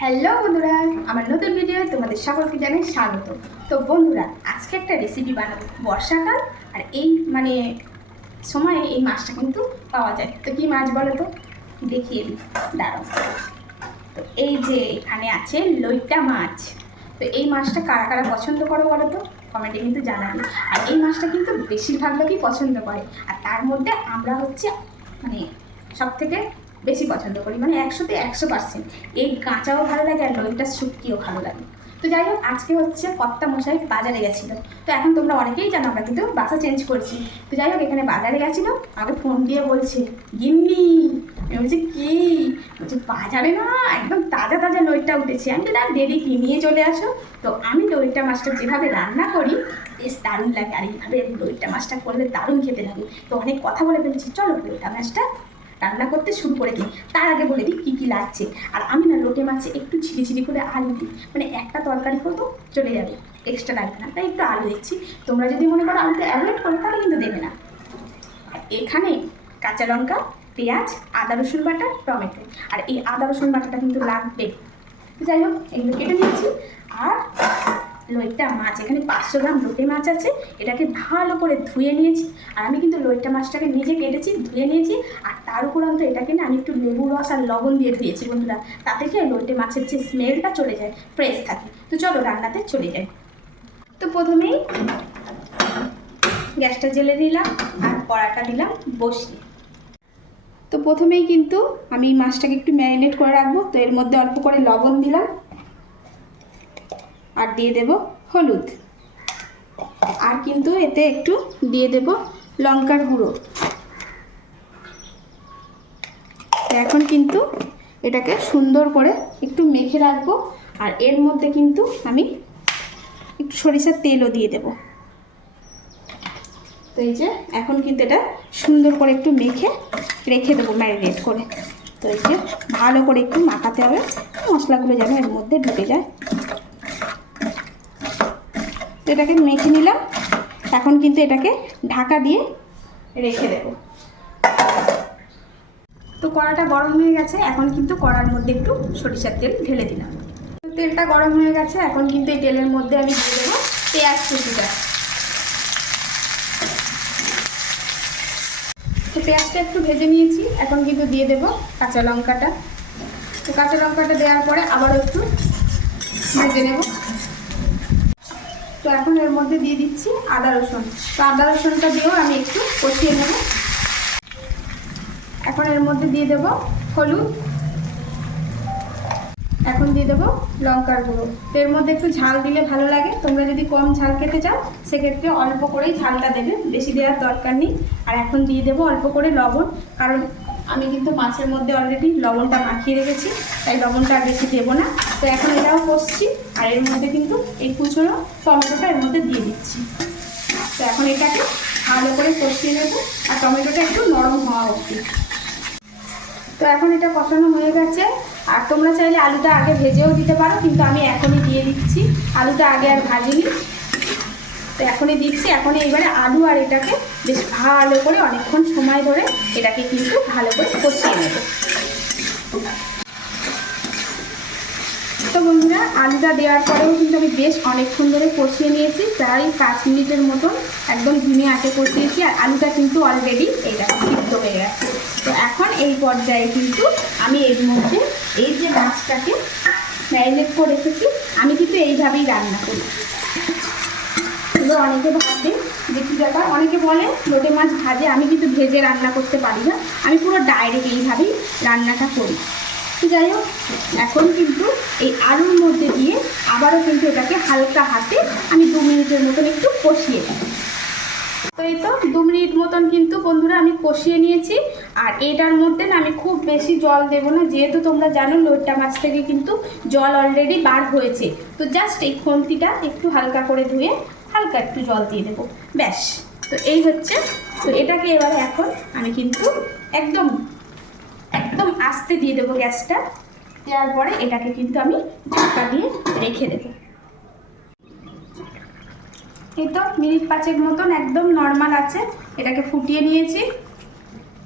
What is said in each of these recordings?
Hello বন্ধুরা, আমার নতুন ভিডিও তোমাদের সকলকে জানাই স্বাগত। তো বন্ধুরা, আজকে একটা রেসিপি বানাবো। বর্ষাকাল আর এই সময়ে এই মাছটা কিন্তু পাওয়া যায়। তো কি মাছ বলো তো, দেখিয়ে দিই, দাঁড়াও। তো এই যে এখানে আছে লইট্টা মাছ। তো এই মাছটা কারা কারা পছন্দ করো বলো তো, কমেন্টে কিন্তু জানাবে। আর এই মাছটা কিন্তু বেশিরভাগ লোকই পছন্দ করে, আর তার মধ্যে আমরা হচ্ছে সব থেকে বেশি পছন্দ করি, 100% এই কাঁচাও ভালো লাগে আর লইটা শুকিয়েও ভালো লাগে। তো যাই হোক, আজকে হচ্ছে কর্তা মশাই বাজারে গেছিলো। তো এখন তোমরা অনেকেই জানো আমরা কিন্তু বাসা চেঞ্জ করছি। তো যাই হোক, এখানে বাজারে গেছিলো, আমাকে ফোন দিয়ে বলছে, গিন্নি। আমি বলছি কি? বলছে বাজারে না একদম তাজা তাজা লইটা উঠেছে। আমি তো তার দেরি কি, নিয়ে চলে আসো। তো আমি লইটা মাছটা যেভাবে রান্না করি বেশ দারুণ লাগে, আর এইভাবে লইটা মাছটা করলে দারুণ খেতে লাগে। তো অনেক কথা বলে ফেলেছি, চলো লইটা মাছটা রান্না করতে শুরু করে দিই। তার আগে বলে দিই কী কী লাগছে। আর আমি না লোটে মাছে একটু ঝিরি করে আলু দিই, একটা তরকারি করবো চলে যাবে, এক্সট্রা লাগবে না, তাই একটু আলু দিচ্ছি। তোমরা যদি মনে করো আলুটা অ্যাভয়েড করো তাহলে কিন্তু দেবে না। আর এখানে কাঁচা লঙ্কা, পেঁয়াজ, আদা রসুন বাটা, টমেটো। আর এই আদা রসুন বাটাটা কিন্তু লাগবে। যাই হোক, এগুলো কেটে নিয়েছি। আর লইট্টা মাছ, এখানে 500 গ্রাম লোটে মাছ আছে। এটাকে ভালো করে ধুয়ে নিয়েছি। আর আমি কিন্তু লইট্টা মাছটাকে নিজে কেটেছি, ধুয়ে নিয়েছি। আর তার উপরন্ত এটাকে না আমি একটু লেবু রস আর লবণ দিয়ে ধুয়েছি বন্ধুরা, তাতে কি লইট্টা মাছের যে স্মেলটা চলে যায়, ফ্রেশ থাকে। তো চলো রান্নাতে চলে যাই। তো প্রথমেই গ্যাসটা জ্বেলে নিলাম আর কড়াটা দিলাম বসিয়ে। তো প্রথমেই কিন্তু আমি মাছটাকে একটু ম্যারিনেট করে রাখবো। তো এর মধ্যে অল্প করে লবণ দিলাম আর দিয়ে দেব হলুদ, আর কিন্তু এতে একটু দিয়ে দেব লঙ্কার গুঁড়ো। এখন কিন্তু এটাকে সুন্দর করে একটু মেখে রাখবো। আর এর মধ্যে কিন্তু আমি একটু সরিষার তেলও দিয়ে দেব। তো এই যে এখন কিন্তু এটা সুন্দর করে একটু মেখে রেখে দেবো ম্যারিনেট করে। তো এই যে ভালো করে একটু মাখাতে হবে, মশলাগুলো যেন এর মধ্যে ঢুকে যায়। তো এটাকে মেখে নিলাম। এখন কিন্তু এটাকে ঢাকা দিয়ে রেখে দেব। তো কড়াটা গরম হয়ে গেছে, এখন কিন্তু কড়ার মধ্যে একটু সরিষার তেল ঢেলে দিলাম। তেলটা গরম হয়ে গেছে, এখন কিন্তু এই তেলের মধ্যে আমি দিয়ে দেবো পেঁয়াজ কুচিটা। তো পেঁয়াজটা একটু ভেজে নিয়েছি, এখন কিন্তু দিয়ে দেবো কাঁচা লঙ্কাটা। তো কাঁচা লঙ্কাটা দেওয়ার পরে আবারও একটু ভেজে নেব। তো এখন এর মধ্যে দিয়ে দিচ্ছি আদা রসুন। তো আদা রসুনটা দিয়েও আমি একটু কষিয়ে নেব। এখন এর মধ্যে দিয়ে দেব হলুদ, এখন দিয়ে দেবো লঙ্কার গুঁড়ো। তো এর মধ্যে একটু ঝাল দিলে ভালো লাগে। তোমরা যদি কম ঝাল খেতে চাও সেক্ষেত্রে অল্প করেই ঝালটা দেবে, বেশি দেওয়ার দরকার নেই। আর এখন দিয়ে দেবো অল্প করে লবণ, কারণ আমি কিন্তু মাছের মধ্যে অলরেডি লবণটা মাখিয়ে রেখেছি, তাই লবণটা আর বেশি দেবো না। তো এখন এটাও কষছি, আর এর মধ্যে কিন্তু এই কুচনো টমেটোটা এর মধ্যে দিয়ে দিচ্ছি। তো এখন এটাকে ভালো করে কষিয়ে নেবো, আর টমেটোটা একটু নরম হওয়া অবধি। তো এখন এটা কষানো হয়ে গেছে। আর তোমরা চাইলে আলুটা আগে ভেজেও দিতে পারো, কিন্তু আমি এখনই দিয়ে দিচ্ছি, আলুটা আগে আর ভাজিনি। তো এখনই দিচ্ছি। এখনই এবারে আলু আর এটাকে বেশ ভালো করে অনেকক্ষণ সময় ধরে এটাকে কিন্তু ভালো করে কষিয়ে নেব। তো বন্ধুরা, আলুটা দেওয়ার পরেও কিন্তু আমি বেশ অনেকক্ষণ ধরে কষিয়ে নিয়েছি, প্রায় 5 মিনিটের মতন একদম ধিমে আঁচে কষিয়েছি। আর আলুটা কিন্তু অলরেডি এইরকম সিদ্ধ হয়ে গেছে। তো এখন এই পর্যায়ে কিন্তু আমি এর মধ্যে এই যে মাছটাকে ম্যারিনেট করে রেখেছি, আমি কিন্তু এইভাবেই রান্না করি। এবার অনেকে ভাববে যে কী ব্যাপার, অনেকে বলে লোটে মাছ ভাজে, আমি কিন্তু ভেজে রান্না করতে পারি না, আমি পুরো ডাইরেক্ট এইভাবেই রান্নাটা করি। তো যাই হোক, এখন কিন্তু এই আলুর মধ্যে দিয়ে আবারও কিন্তু এটাকে হালকা হাতে আমি 2 মিনিটের মতন একটু কষিয়ে দিই। তো এই তো 2 মিনিট মতন কিন্তু বন্ধুরা আমি কষিয়ে নিয়েছি। আর এটার মধ্যে না আমি খুব বেশি জল দেবো না, যেহেতু তোমরা জানো লইট্টা মাছ থেকে কিন্তু জল অলরেডি বার হয়েছে। তো জাস্ট এই খুন্তিটা একটু হালকা করে ধুয়ে হালকা একটু জল দিয়ে দেবো, ব্যাস। তো এই হচ্ছে। তো এটাকে এবারে এখন আমি কিন্তু একদম একদম আস্তে দিয়ে দেবো গ্যাসটা। দেওয়ার পরে এটাকে কিন্তু আমি ঢাকা দিয়ে রেখে দেবো। এই তো মিনিট 5 মতন একদম নর্মাল আছে, এটাকে ফুটিয়ে নিয়েছি।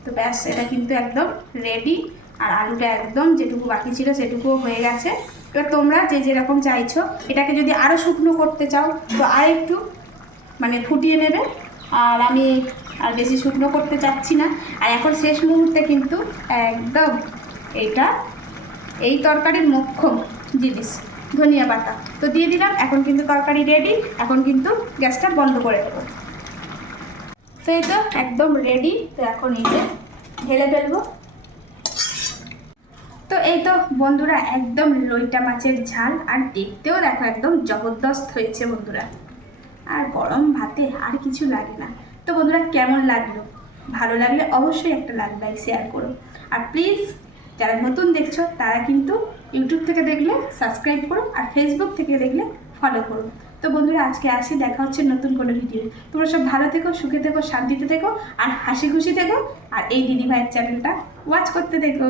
তো ব্যাস, এটা কিন্তু একদম রেডি। আর আলুটা একদম যেটুকু বাকি ছিল সেটুকুও হয়ে গেছে। এবার তোমরা যে যেরকম চাইছো, এটাকে যদি আরও শুকনো করতে চাও তো আর একটু মানে ফুটিয়ে নেবে। আর আমি আর বেশি শুকনো করতে চাচ্ছি না। আর এখন শেষ মুহূর্তে কিন্তু একদম এইটা এই তরকারির মোক্ষম জিনিস ধনিয়া পাতা তো দিয়ে দিলাম। এখন কিন্তু তরকারি রেডি, এখন কিন্তু গ্যাসটা বন্ধ করে দেবো। তো এই তো একদম রেডি। তো এখন এই যে ঢেলে ফেলবো। তো এই তো বন্ধুরা একদম লইটা মাছের ঝাল, আর দেখতেও দেখো একদম জবরদস্ত হয়েছে বন্ধুরা। আর গরম ভাতে আর কিছু লাগে না। তো বন্ধুরা কেমন লাগলো? ভালো লাগলে অবশ্যই একটা লাইক শেয়ার করো। আর প্লিজ যারা নতুন দেখছো তারা কিন্তু ইউটিউব থেকে দেখলে সাবস্ক্রাইব করো, আর ফেসবুক থেকে দেখলে ফলো করো। তো বন্ধুরা আজকে আসি, দেখা হচ্ছে নতুন কোনো ভিডিও। তোমরা সব ভালো থেকো, সুখে থেকো, শান্তিতে থেকো, আর হাসি খুশি থেকো, আর এই দিদিভাইয়ের চ্যানেলটা ওয়াচ করতে থেকো।